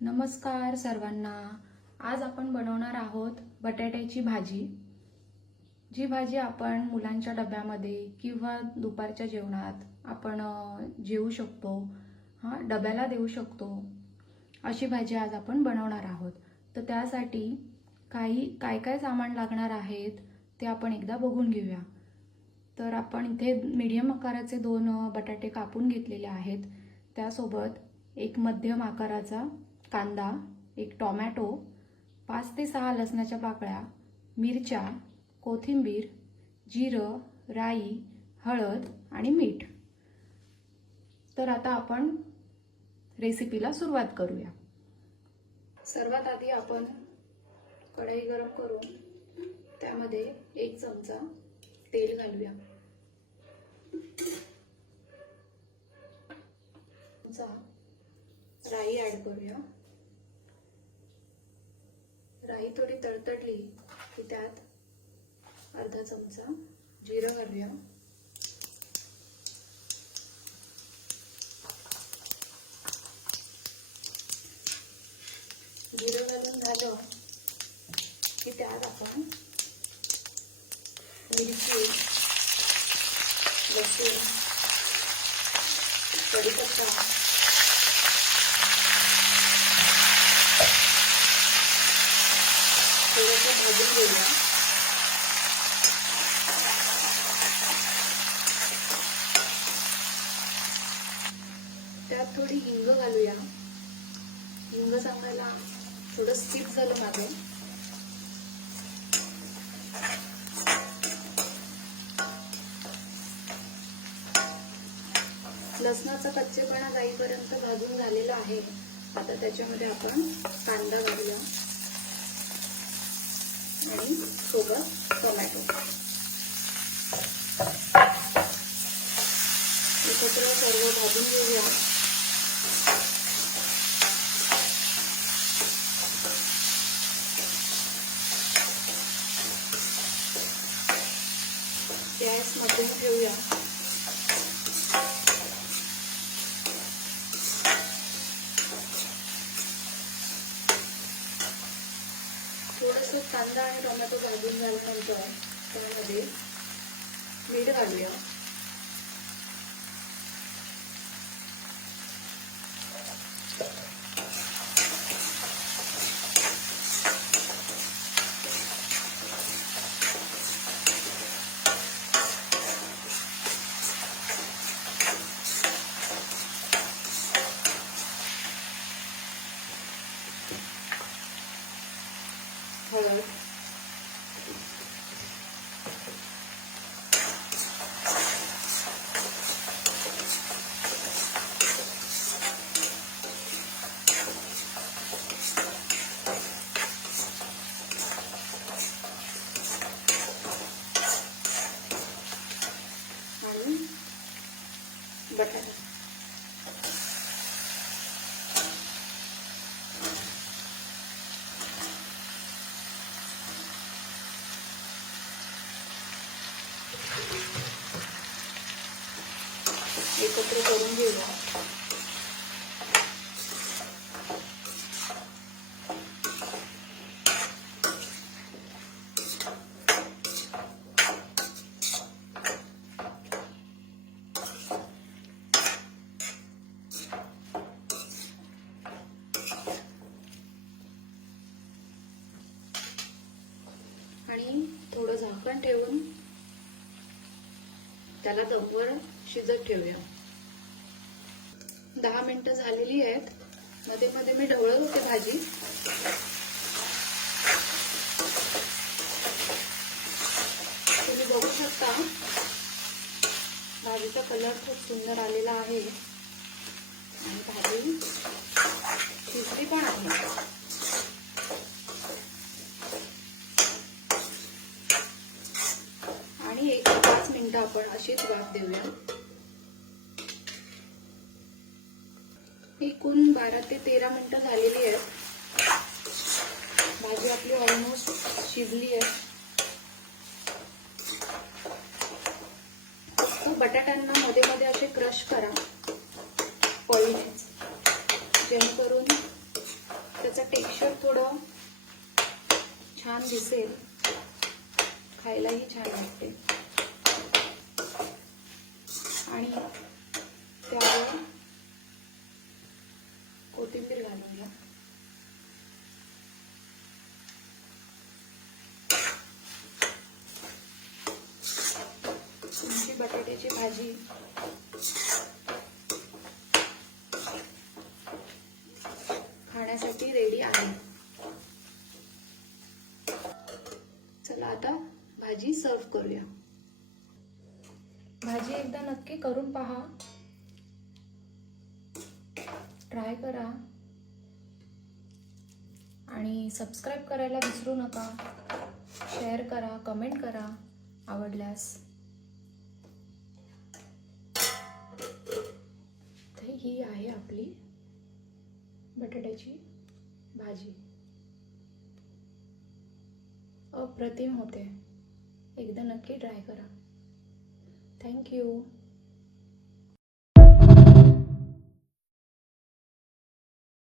नमस्कार सर्वांना। आज आपण बनवणार आहोत बटाट्याची भाजी। जी भाजी आपण मुलांच्या डब्यामध्ये किंवा दुपारच्या जेवणात आपण जेवू शकतो, डब्याला देऊ शकतो, अशी भाजी आज आपण बनवणार आहोत। तर त्यासाठी काय काय सामान लागणार आहेत ते आपण एकदा बघून घेऊया। तर आपण इथे मीडियम आकाराचे 2 बटाटे कापून घेतलेले आहेत। त्यासोबत एक मध्यम आकाराचा कांदा, एक टोमॅटो, 5 ते 6 लसणाच्या पाकळ्या, मिरच्या, कोथिंबीर, जिरं, राई, हळद आणि मीठ। तर आता आपण रेसिपीला सुरुवात करूया। सर्वात आधी आपण कढई गरम करून त्यामध्ये 1 चमचा तेल घालूया। राई ऍड करूया। राई थोडी तडतडली की त्यात अर्धा चमचा जिरं घालूया। जिरं घालून झालं की त्यात आपण मिरची, लसूण, कढीपत्ता, थोडंसं भाजून घेऊया। त्यात थोडी हिंग घालूया। हिंग सांगायला थोडं स्किप झालं माझं। लसणाचा कच्चेपणा जाईपर्यंत भाजून झालेला आहे। आता त्याच्यामध्ये आपण कांदा घालूया आणि सोबत टोमॅटो एकत्र सर्व भाजून घेऊया। गॅस मध्यम ठेवूया। थोडंसं कांदा आणि टोमॅटो भाजून झाल्यानंतर त्यामध्ये मीठ घालूया। हळद, आणि बटाटा एकत्र करून घेऊया। आणि थोडं झाकण ठेवून त्याला दमवर शिजत ठेवूया। 10 मिनिटं झालेली आहेत। मध्ये मध्ये मी ढवळत होते भाजी। तुम्ही बघू शकता भाजीचा कलर खूप सुंदर आलेला आहे आणि भाजी शिजली पण आहे। आणि 1 ते 5 मिनिटं आपण अशीच वाफ देऊया। एकूण 12 ते 13 मिनिटं झालेली आहेत। भाजी आपली ऑलमोस्ट शिजली आहे। बटाट्यांना मध्ये मध्ये असे क्रश करा पळीने, जेणेकरून त्याचं टेक्स्चर थोडं छान दिसेल, खायलाही छान लागते. आणि त्यावर कोथिंबीर घालूया. तुमची बटाट्याची भाजी खाण्यासाठी रेडी आहे. चला आता भाजी सर्व करूया. भाजी एकदा नक्की करून पहा, ट्राय करा आणि सबस्क्राईब करायला विसरू नका. शेअर करा, कमेंट करा आवडल्यास. तर ही आहे आपली बटाट्याची भाजी. अप्रतिम होते. एकदा नक्की ट्राय करा. Thank you.